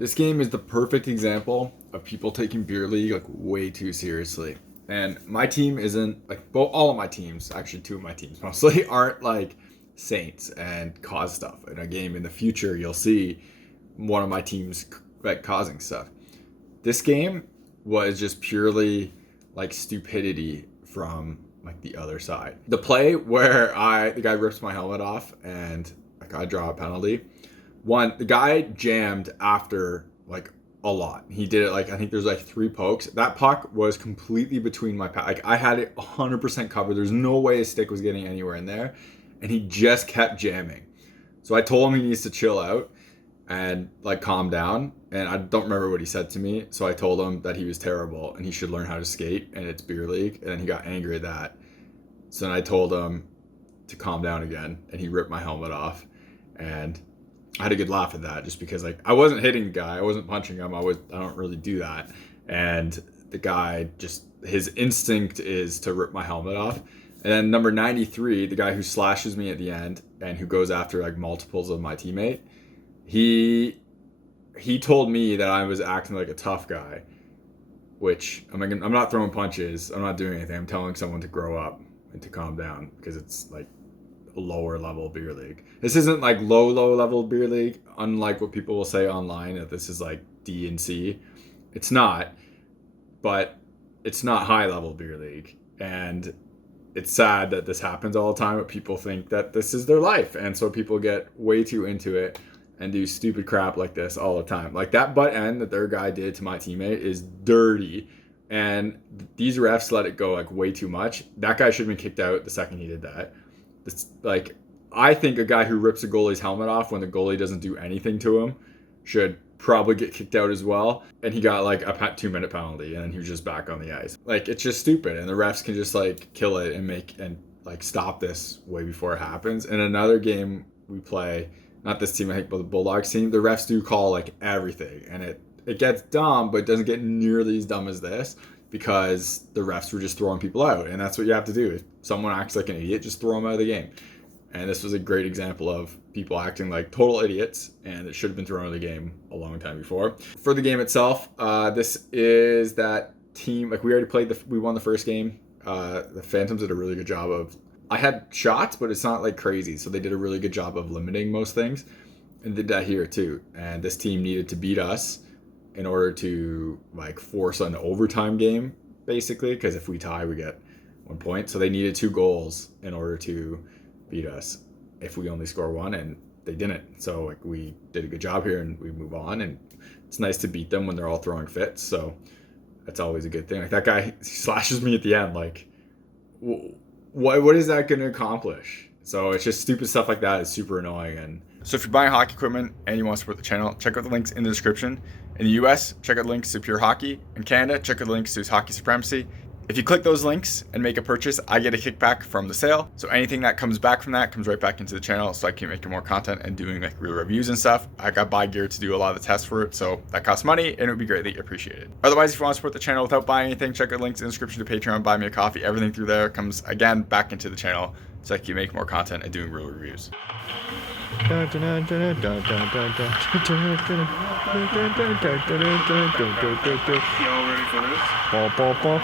This game is the perfect example of people taking beer league like way too seriously. And my team isn't like all of my teams, actually two of my teams mostly, aren't like saints and cause stuff. In a game in the future, you'll see one of my teams like causing stuff. This game was just purely like stupidity from like the other side. The play where the guy rips my helmet off and like I draw a penalty. One, the guy jammed after like a lot. He did it like, I think there's like 3 pokes. That puck was completely between my like I had it 100% covered. There's no way his stick was getting anywhere in there, and he just kept jamming. So I told him he needs to chill out and like calm down, and I don't remember what he said to me. So I told him that he was terrible and he should learn how to skate, and it's beer league, and then he got angry at that. So then I told him to calm down again, and he ripped my helmet off, and I had a good laugh at that, just because like I wasn't hitting the guy, I wasn't punching him, I don't really do that. And the guy, just his instinct is to rip my helmet off. And then number 93, the guy who slashes me at the end and who goes after like multiples of my teammate, he told me that I was acting like a tough guy, which I'm not throwing punches, I'm not doing anything, I'm telling someone to grow up and to calm down, because it's like a lower level beer league. This isn't like low level beer league, unlike what people will say online that this is like D and C. It's not, but it's not high level beer league. And it's sad that this happens all the time, but people think that this is their life, and so people get way too into it and do stupid crap like this all the time. Like that butt end that their guy did to my teammate is dirty, and these refs let it go like way too much. That guy should have been kicked out the second he did that. It's like, I think a guy who rips a goalie's helmet off when the goalie doesn't do anything to him should probably get kicked out as well. And he got like a 2-minute penalty, and then he was just back on the ice. Like, it's just stupid, and the refs can just like kill it and like stop this way before it happens. In another game we play, not this team, I think, but the Bulldogs team, the refs do call like everything, and it gets dumb, but it doesn't get nearly as dumb as this, because the refs were just throwing people out, and that's what you have to do. If someone acts like an idiot, just throw them out of the game. And this was a great example of people acting like total idiots, and it should have been thrown out of the game a long time before. For the game itself, this is that team, like we already played, we won the first game. The Phantoms did a really good job of, I had shots, but it's not like crazy, so they did a really good job of limiting most things, and did that here too. And this team needed to beat us in order to like force an overtime game, basically, because if we tie, we get 1 point. So they needed 2 goals in order to beat us if we only score 1, and they didn't. So like we did a good job here, and we move on, and it's nice to beat them when they're all throwing fits. So that's always a good thing. Like that guy slashes me at the end, like what is that going to accomplish? So it's just stupid stuff like that is super annoying. And so if you're buying hockey equipment and you want to support the channel, check out the links in the description. In the US, check out links to Pure Hockey. In Canada, check out the links to Hockey Supremacy. If you click those links and make a purchase, I get a kickback from the sale. So anything that comes back from that comes right back into the channel, so I keep making more content and doing like real reviews and stuff. I got buy gear to do a lot of the tests for it, so that costs money, and it would be greatly appreciated. Otherwise, if you want to support the channel without buying anything, check out the links in the description to Patreon, buy me a coffee. Everything through there comes again back into the channel, so I keep making more content and doing real reviews. Y'all ready for this?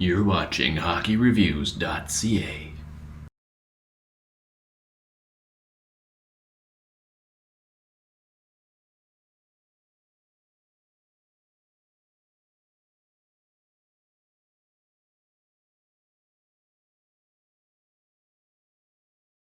You're watching HockeyReviews.ca.